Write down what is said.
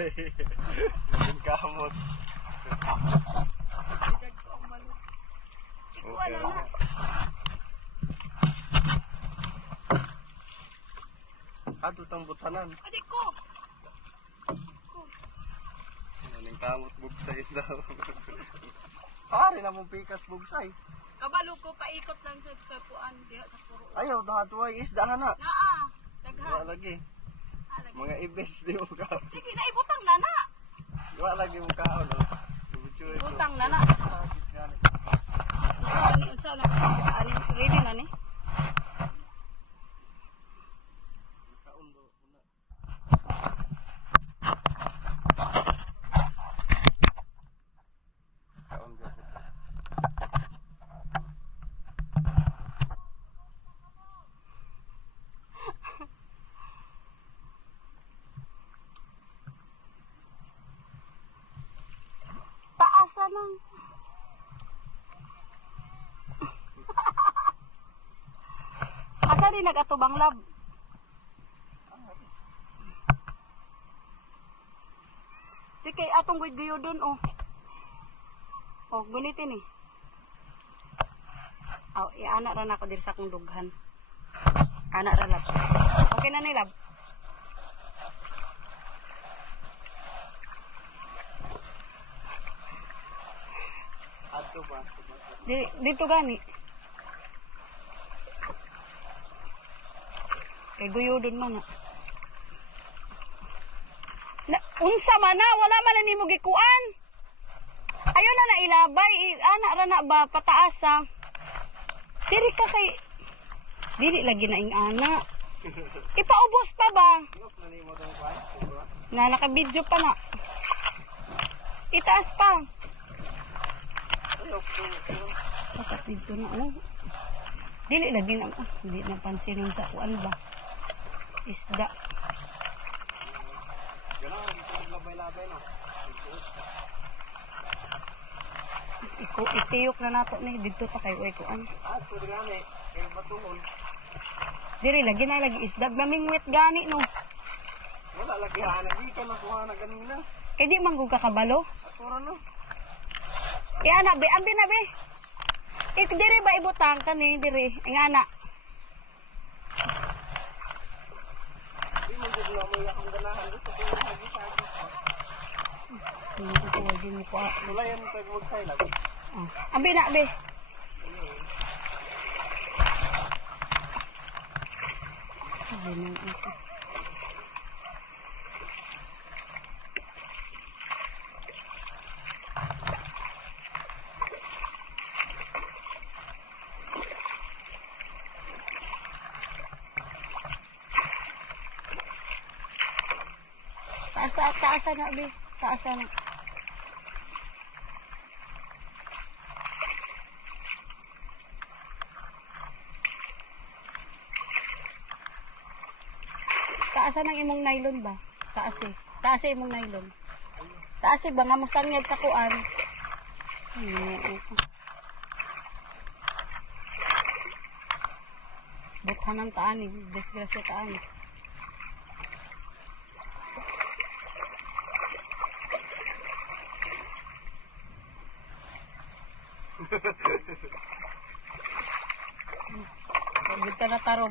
Yung kamot. Sidag ko ang manok. Ikuha na na. Ato tang butanan. Adik ko. Yung kamot bugsay daw. Pare na mong pikas bugsay. Kabalo ko paikot lang sa kuan diha sa puro. Ayaw, dahatuay isda na. Naa. Daghan. Wala lagi. Mga ibes di mo ka. Sige na ibutang na na. Wala lagi mo kaon. Ibutang na na. Unsa na? Ari ready na ni. Taasa lang. Asa din nag-atubang lab? Di kay atong guyo doon oh. Oh, gunitin eh. Oh, anak ra na ako diri sa akong dughan. Anak ra lab. Okay na ni lab. Ato ba? Dito gani. Kay guyodon man na. Unsa man na, wala man na nimo gikuan. Ayo na na ilabay, anak ra na ba pataas ha. Diri ka kay diri lagi na ing anak. Ipaubos pa ba? Na naka-video pa na. Itaas pa. Dapat dito na oh. Dili lagi na hindi napansin sa kuan ba. Isda. Labay-labay na. Itiyok na nato ni dito pa kay uy kuan. Pwede gani. Kaya batuhon. Diri lagi na lagi isda. Mamingwit gani no. Wala lagi hanag. Di ka nakuha na ganina. Kay di man gud kakabalo. Atura no. Kaya anak be, ambi na be. Diri ba ibutang kani diri? Ang anak. Di man gud na mo yakang ganahan. Gusto ko yung hagi-hagi. Hindi ko wagi mo ko. Wala yan tayo magsay lagi. Ambi na be. Taas na be. Taas na. Taasan ang imong nylon ba? Taas eh. Taas eh imong nylon. Taas eh ba nga mosangyad sa kuan? Buthan ng taan eh. Disgrasya taan eh. Pagod ka na tarog.